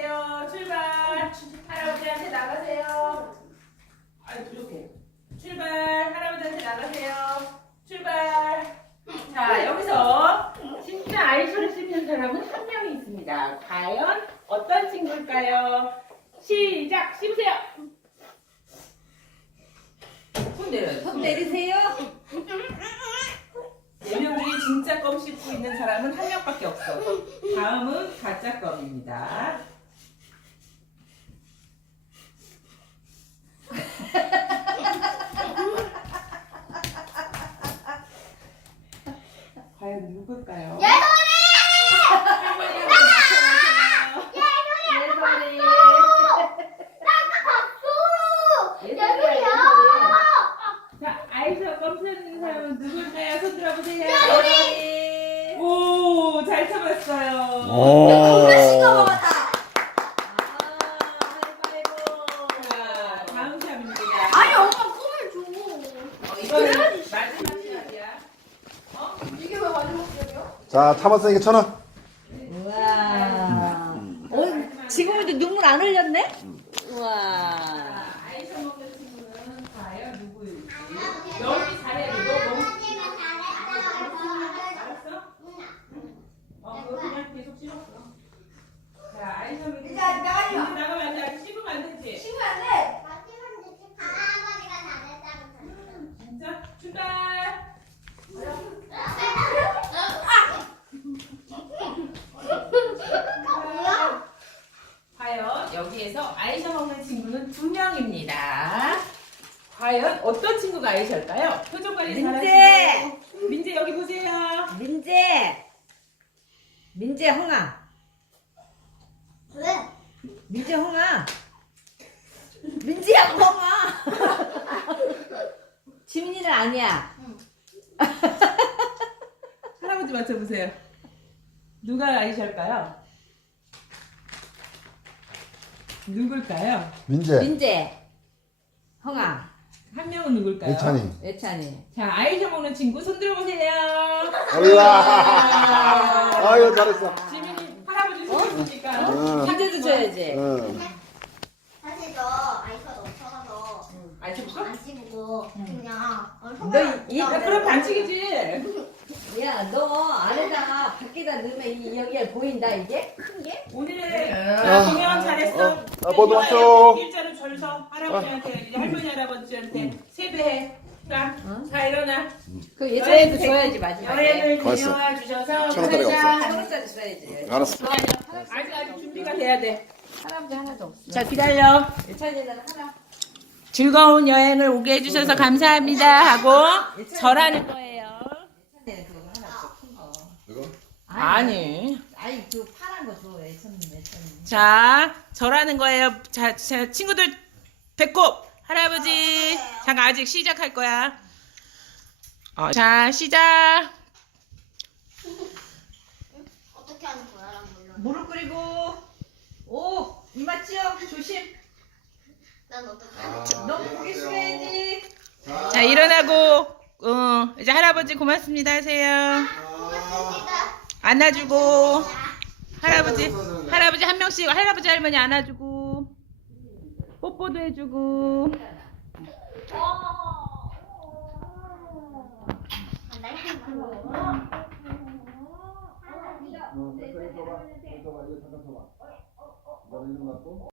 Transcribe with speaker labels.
Speaker 1: 나가세요. 출발. 할아버지한테 나가세요. 아이 부족해. 출발. 할아버지한테 나가세요. 출발. 자, 여기서 진짜 아이쇼를 씹는 사람은 한 명이 있습니다. 과연 어떤 친구일까요? 시작. 씹으세요. 손 내려요.
Speaker 2: 손 내리세요.
Speaker 1: 4명 중에 진짜 껌 씹고 있는 사람은 한 명밖에 없어. 다음은 가짜 껌입니다. 과연 누굴까요? 자, 아이쇼 껌 씹는 사람은 누굴까요? 손 들어보세요. 오, 잘 참았어요.
Speaker 3: 오.
Speaker 1: 자, 다음 샵입니다.
Speaker 4: 아니 엄마 꿈을 줘.
Speaker 1: 이거는 마지막 시간이야.
Speaker 4: 이게 왜 마지막 시간이야?
Speaker 3: 자, 참았으니까 1,000원.
Speaker 2: 우와. 지금도 눈물 안 흘렸네? 우와.
Speaker 1: 아이쇼 먹는 친구는 과연 누구일지. 여기 잘해. 너 너무 알았어? 그거 그냥 계속 씹었어. 자, 아이쇼 먹는 친구.
Speaker 4: 나가지 마.
Speaker 1: 나가면 안 돼. 아직 씹으면 안 되지.
Speaker 4: 친구 안 돼.
Speaker 1: 진짜? 출발. 과연 여기에서 아이셔 먹는 친구는 2명입니다. 과연 어떤 친구가 아이셔일까요? 표정 관리
Speaker 2: 민재!
Speaker 1: 잘하시고. 민재 여기 보세요.
Speaker 2: 민재 홍아.
Speaker 4: 왜?
Speaker 2: 민재 홍아. 민재야 홍아. 지민이는 아니야.
Speaker 1: 할아버지 맞춰보세요. 누가 아이셔일까요? 누굴까요?
Speaker 3: 민재.
Speaker 2: 민재. 홍아.
Speaker 1: 한 명은 누굴까요?
Speaker 3: 예찬이.
Speaker 2: 예찬이.
Speaker 1: 자, 아이셔 먹는 친구 손 들어보세요.
Speaker 3: 어이야. 아유, 잘했어.
Speaker 1: 지민이 할아버지 손들으니까.
Speaker 3: 응.
Speaker 2: 민재도 줘야지.
Speaker 3: 응.
Speaker 4: 사실 너 아이셔도 없어서
Speaker 1: 아이셔 없어?
Speaker 4: 안 씹고 그냥
Speaker 1: 그럼 반칙이지.
Speaker 2: 야, 너 안에다 밖에다 넣으면 여기가 보인다 이게? 큰 게?
Speaker 1: 오늘
Speaker 3: 아.
Speaker 1: 공연 잘했어.
Speaker 3: 모두 맞춰.
Speaker 1: 일자로 절서 할아버지한테 할머니 할아버지한테 세배해. 자, 자 일어나.
Speaker 2: 그 예찬이도 줘야지 마지막에.
Speaker 1: 여행을
Speaker 3: 고맙어.
Speaker 1: 데려와 주셔서
Speaker 3: 1,000원짜리가 없어.
Speaker 1: 감사.
Speaker 2: 1,000원짜리 줘야지.
Speaker 3: 알았어.
Speaker 1: 아직 준비가 돼야 돼.
Speaker 2: 할아버지 하나도 없어.
Speaker 1: 자 기다려.
Speaker 2: 예찬이는 하나.
Speaker 1: 즐거운 여행을 오게 해주셔서 감사합니다 하고 절하는 거예요.
Speaker 2: 예찬이는 그거 하나 줘, 큰 거.
Speaker 3: 이거?
Speaker 1: 아니.
Speaker 2: 아니 그 파란 거 줘, 예찬이.
Speaker 1: 자 절하는 거예요. 자 친구들 배꼽 할아버지 잠깐 아직 시작할 거야. 자 시작.
Speaker 4: 어떻게 하는 거야? 난 몰라.
Speaker 2: 무릎 ቁ리고. 오, 이마 찌어. 조심.
Speaker 4: 난 어떻게 하는 거야?
Speaker 2: 너무 고개 숙여야지.
Speaker 1: 자 일어나고 이제 할아버지 고맙습니다 하세요. 안아주고 할아버지 한 명씩 할아버지 할머니 안아주고 뽀뽀도 해주고.
Speaker 4: 나 힘들어.
Speaker 3: 이거 잠깐 서봐. 이거 잠깐 서봐. 이거 이거 갖고.